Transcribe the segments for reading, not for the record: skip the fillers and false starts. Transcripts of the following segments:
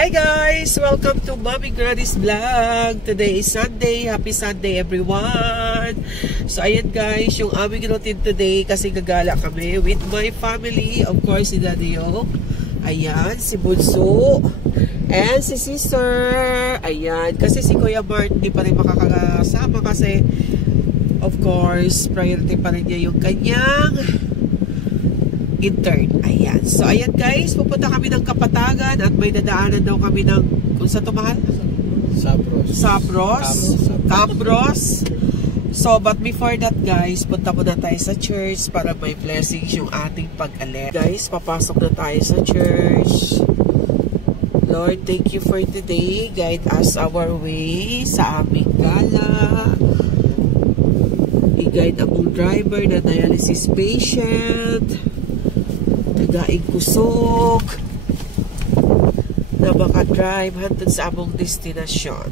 Hi guys! Welcome to Mommy Granny's Vlog. Today is Sunday. Happy Sunday everyone! So ayan guys, yung aming routine today kasi gagala kami with my family. Of course, si Daddy-o. Ayan, si Bunso. And si Sister. Ayan, kasi si Kuya Bart di pa rin makakasama kasi of course, priority pa rin niya yung kanyang intern. Ayan. So, ayan guys, pupunta kami ng Kapatagan at may dadaanan daw kami ng, kung sa tumahal? Sabros. So, but before that guys, punta muna tayo sa church para may blessings yung ating pag-alep. Guys, papasok na tayo sa church. Lord, thank you for today. Guide us our way sa aming gala. I-guide ang driver na dialysis patient. Nagaing kusog na makadrive hantod sa among destinasyon.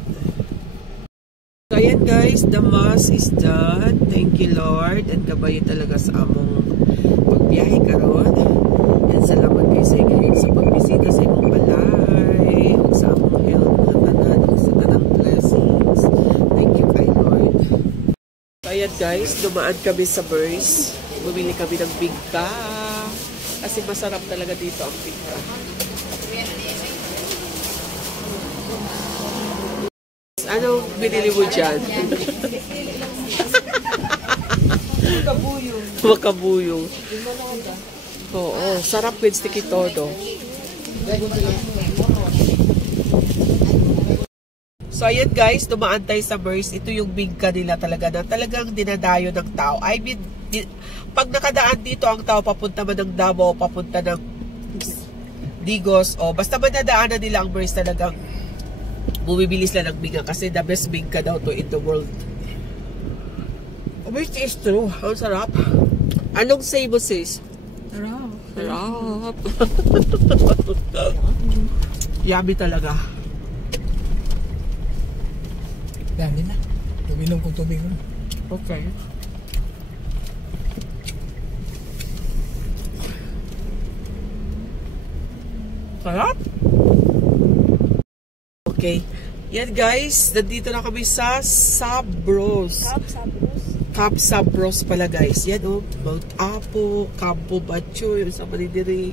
So ayan guys, the mass is done. Thank you Lord. And kabayo talaga sa among pagbiyahe karon. And salamat kayo sa inyo sa pagbisita sa imong balay o sa among health na tanan o sa tanang blessings. Thank you kay Lord. So ayan guys, dumaan kami sa Burst. Bumili kami ng bigka. Kasi masarap talaga dito ang pizza. Anong binili mo dyan? Makabuyong. Makabuyong. Oo, sarap with sticky todo. So ayan guys, dumaan tayo sa Burst. Ito yung bigka nila talaga na talagang dinadayo ng tao. I mean, pag nakadaan dito ang tao papunta man ng Davao, papunta ng Digos, o basta man nadaanan nila ang Burst talagang bumibili sila ng bigka kasi the best bigka daw to in the world. Which is true. Ang sarap. Anong say mo sis? Sarap. Sarap. Yummy talaga. Dami na. Tuminom kong tubig mo. Okay. Sarap. Okay. Yan guys, nandito na kami sa Sabros. Cap Sabros pala guys. Yan o, Mount Apo, Campo Bacho, yung sa Manidiri.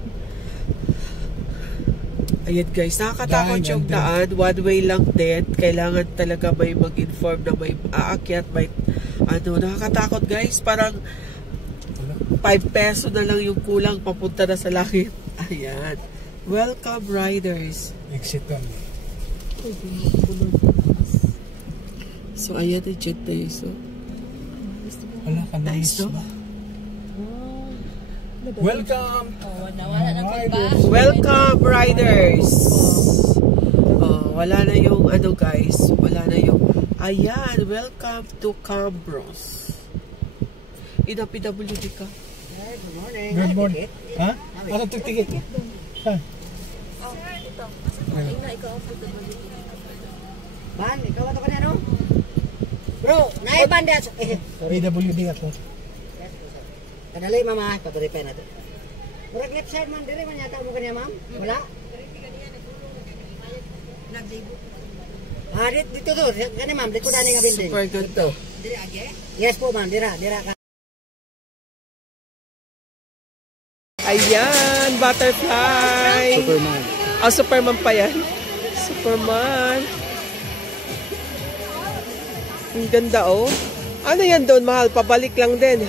Ayan guys, nakakatakot yung daan. One way lang din. Kailangan talaga may mag-inform na may aakyat, may ano, nakakatakot guys. Parang 5 peso na lang yung kulang papunta na sa langit. Ayan. Welcome riders. Exit kami. So ayan, jet tayo. So Wala ka na nice, no? Welcome! Welcome riders! Oh, wala na yung ano guys. Wala na yung ayan, welcome to Cambros. PWD ka. Good morning. Good morning. Ha? Ano ito ticket? Ha? Ban, ikaw ato ka na, no? Bro, naiban dia. PWD ako. Kadali mama, patuloy natin. Murag left side man, dire man yata mo kanya ma'am? Wala? Ah, dito to. Kani ma'am, dito na nga building. Super good to. Dire age? Yes po ma'am, dira ka. Ayan, butterfly. Superman. Oh, Superman pa yan. Superman. Ang ganda oh. Ano yan doon, mahal? Pabalik lang din.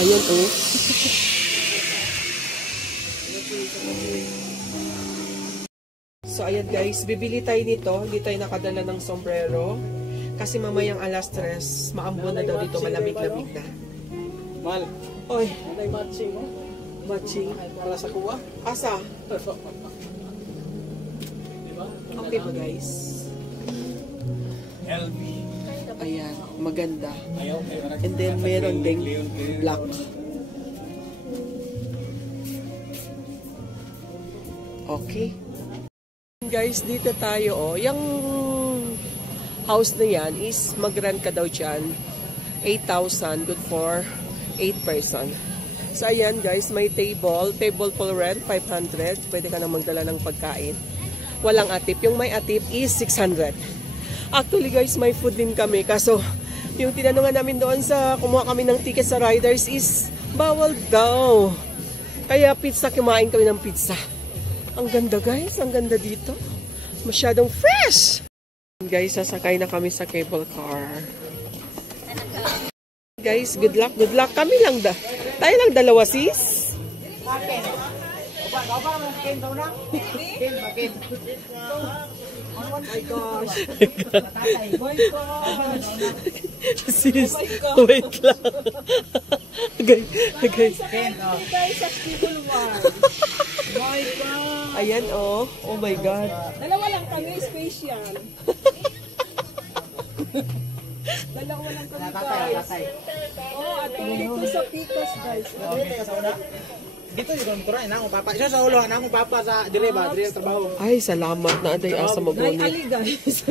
Ayan oh. So ayan guys, bibili tayo nito. Hindi tayo nakadala ng sombrero. Kasi mamayang alas 3, maambon na daw dito, malamig-lamig na. Mal, Oy, may matching mo? matching. Para sa kuwa? Asa? Diba? Okay ba guys? LV. Ayan, maganda. And then meron ding black. Okay. Guys, dito tayo oh. Yung house na yan is mag-rent ka daw dyan. 8,000, good for 8 person. So ayan guys, may table for rent, 500. Pwede ka na magdala ng pagkain. Walang atip. Yung may atip is 600. Actually guys, may food din kami. Kaso, yung tinanungan namin doon sa kumuha kami ng ticket sa riders is bawal daw. Kaya pizza, kumain kami ng pizza. Ang ganda guys, ang ganda dito. Masyadong fresh! Guys, sasakay na kami sa cable car. Guys, good luck, good luck. Kami lang tayo lang dalawa sis. Sis, wait lang. Guys. Ayan oh. Oh my God. Dalawa lang kami, special. Dalawa lang kami guys. Oh, at dito sa Picos guys. Dito yung kontrol na akong papa. Isa sa ulo na akong papa sa dire ba, dire trabaho. Ay, salamat na aday asa mo Nay guni. ali guys.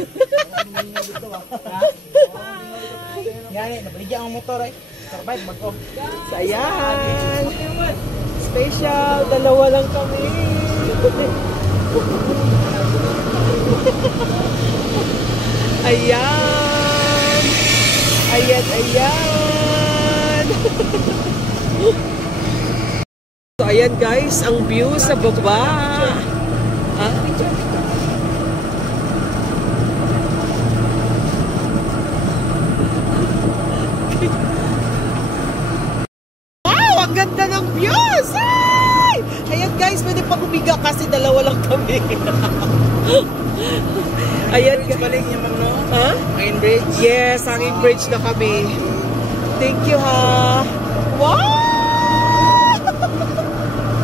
Yan, nabigyan ang motor ay. Survive mag-off. So, ayan. Special, dalawa lang kami. Ayan. Ayan. So, ayan guys, ang view sa baba. Ha? Wow, ang ganda ng views! Ay! Ayan guys, pwede pa kumiga kasi dalawa lang kami. Ayan guys. Balik niya man no? Ha? Main bridge. Yes, hanging bridge na kami. Thank you ha. Wow!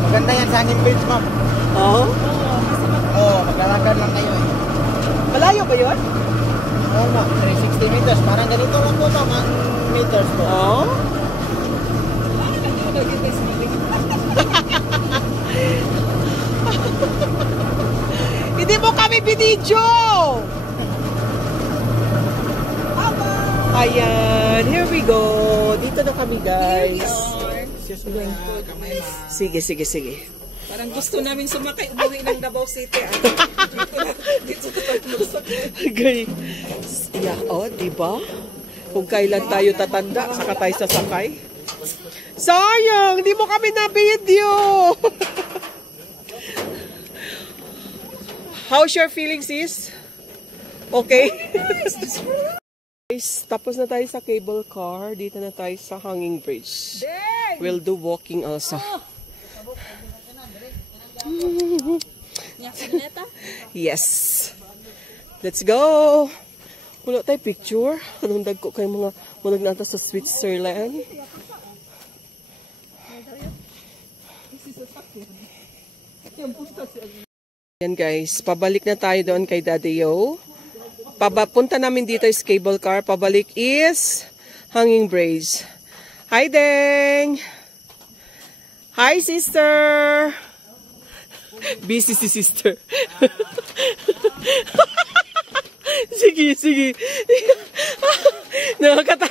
Maganda yan sa hanging bridge, ma'am. Oh? Oo, maglalakad lang kayo eh. Malayo ba yun? Oo, ma'am. 360 meters. Parang ganito lang po, ma'am. Ang meters po. Oh? Hindi mo kami binidyo! Ayan, here we go. Dito na kami guys. Sige. Parang gusto namin sumakay umuwi ng Davao City. Dito na Guys. Yeah, oh, diba? Kung kailan tayo tatanda, saka tayo sasakay. Sayang, di mo kami na-video. How's your feelings, sis? Okay? Guys, tapos na tayo sa cable car. Dito na tayo sa hanging bridge. We'll do walking also. Yes. Let's go. Wala tayo picture. Anong dagko kayo mga nagnata sa Switzerland? Yan guys, pabalik na tayo doon kay Daddy Yo. Punta namin dito is cable car. Pabalik is hanging bridge. Hi, Deng! Hi, sister! Busy si sister. Sige. Nakakata.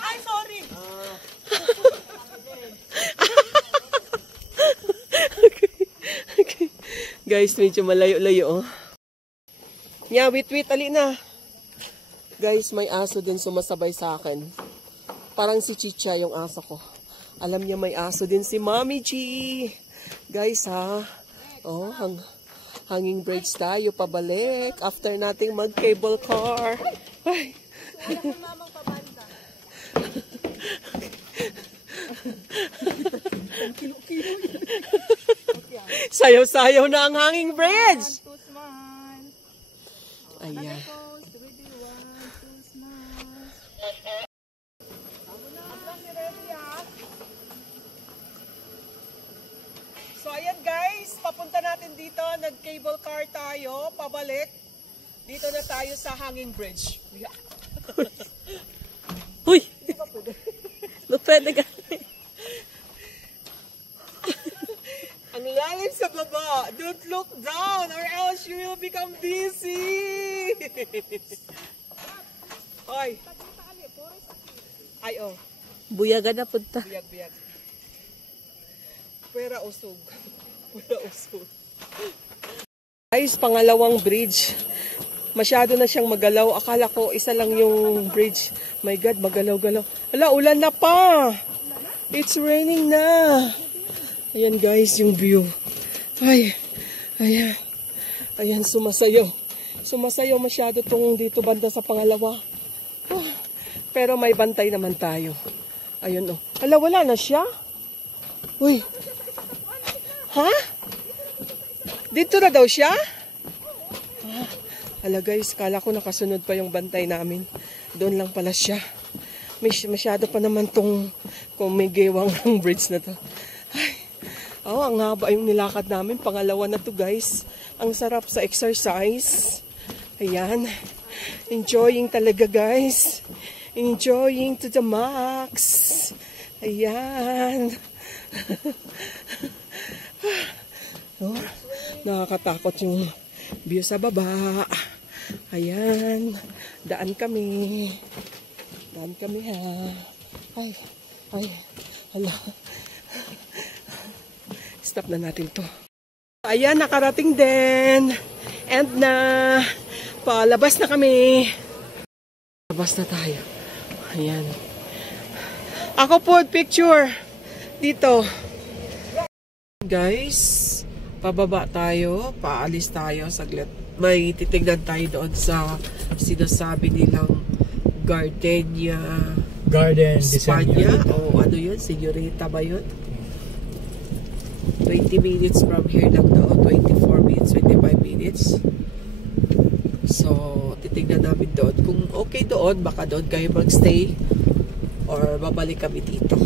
Ay, sorry. Okay. Guys, medyo malayo-layo. Oh. Yeah, wait, ali na. Guys, may aso din sumasabay sa akin. Parang si Chicha yung aso ko. Alam niya may aso din si Mommy G. Guys, ha? Oh, hanging bridge tayo pabalik after nating mag-cable car. Ay. Sayaw-sayaw na ang hanging bridge. Ayan. So ayan guys, papunta natin dito, nag-cable car tayo, pabalik. Dito na tayo sa hanging bridge. Uy! Pwede ka. Ang lalim sa baba. Don't look down or else you will become dizzy. Ay. Ay, oh. Buyaga na punta. Biyag-biyag. Pwera usog. Pwera usog. Guys, pangalawang bridge. Masyado na siyang magalaw. Akala ko isa lang yung bridge. My God, magalaw-galaw. Ala, ulan na pa. It's raining na. Ayan guys, yung view. Ay, ayan. Ayan, sumasayaw. Sumasayaw masyado tong dito banda sa pangalawa. Pero may bantay naman tayo. Ayun oh. Ala, wala na siya? Uy. Ha? Dito na daw siya? Ala guys, kala ko nakasunod pa yung bantay namin. Doon lang pala siya. Masyado pa naman tong kumigewang ng bridge na to. Ay, oh, ang haba yung nilakad namin. Pangalawa na to guys. Ang sarap sa exercise. Ayan. Enjoying talaga guys. Enjoying to the max. Ayan. Oh, nakakatakot yung view sa baba. Ayan. Daan kami. Daan kami ha. Ay. Ay. Hala. Stop na natin to. Ayan, nakarating din. And na. Palabas na kami. Labas na tayo. Ayan. Ako po, picture. Dito. Guys, pababa tayo. Paalis tayo saglit. May titignan tayo doon sa sinasabi nilang Gardenia Garden Espanya. O ano yun? Señorita ba yun? 20 minutes from here lang daw. 24 minutes, 25 minutes. So, titignan namin doon. Kung okay doon, baka doon kayo magstay or babalik kami dito.